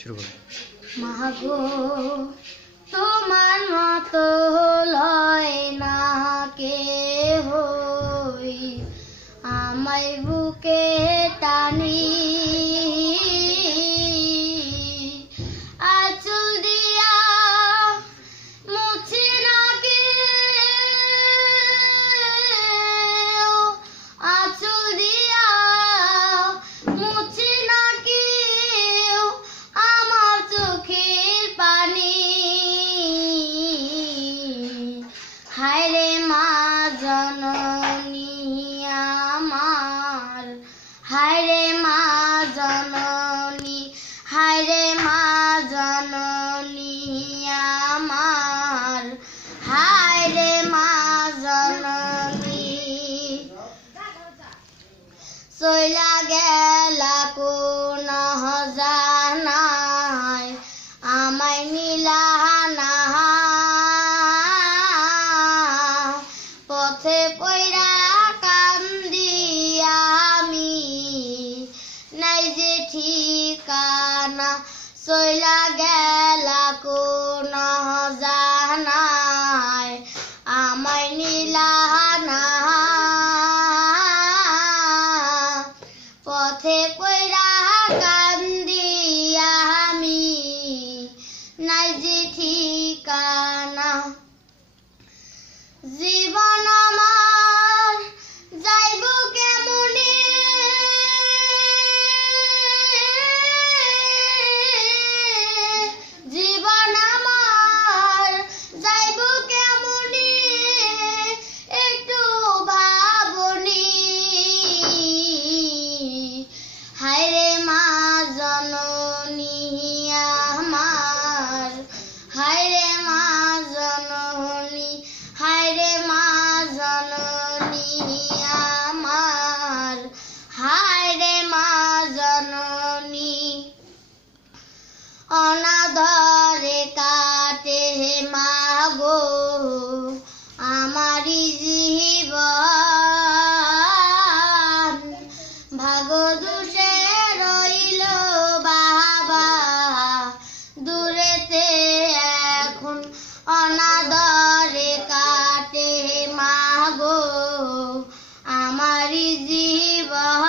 মাগো তোমার মতো লয় না কেহই, আমায় বুকে টানি আঁচল দিয়া মুছে না কেউ, আঁচল দিয়া মুছে না কেউ আমার চোখের পানি। হায়রে মা জননী আমার, হায়রে মা জননী, হায়রে মা জননী আমার, হায়রে মা জননী। চইলা গেলা কোন জানায় আমায় নিলা না, পথে পইরা কান্দি আমি নাই যে ঠিকানা। চইলা গেলা কোন জানায় আমায় নিলা না, পথে পইরা কান্দি আমি নাই যে ঠিকানা। জীবন আমার যাইব কেমনে, জীবন আমার যাইব কেমনে একটু ভাবনি। হায়রে মা জননী আমার, হায়রে মা জননী, হায়রে মা জননী আমার, হায়রে মা জননী। অনাদরে কাটে মাগো আমারি জীবন, ভাগ্য দোষে রইল বাবা দূরেতে এখন। অনাদরে কাটে মাগো আমারি জীবন,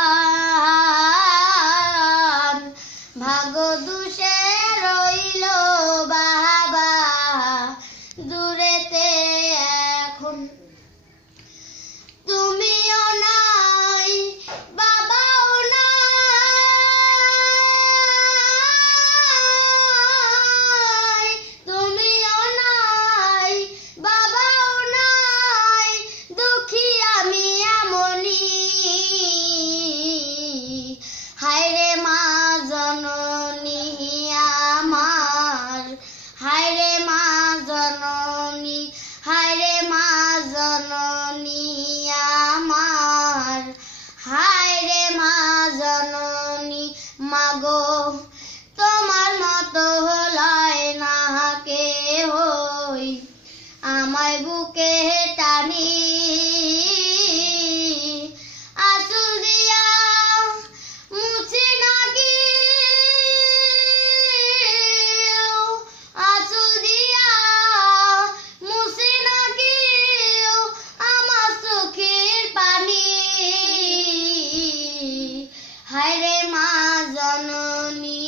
ভাগ্য দোষে রইল বাবা দূরেতে এখন। তুমিও নাই বাবাও নাই, তুমিও নাই বাবাও নাই, দুঃখী আমি এমনি। হায়রে মা জননী আমার, হায়রে মা জননী, হায়রে মা জননী আমার, হায়রে মা জননী। মাগো তোমার মতো লয় না কেহই, আমায় বুকে টানি আঁচল দিয়া মুছে না কেউ, আঁচল দিয়া মুছে না কেউ আমার চোখের পানি। হায়রে মা জননী।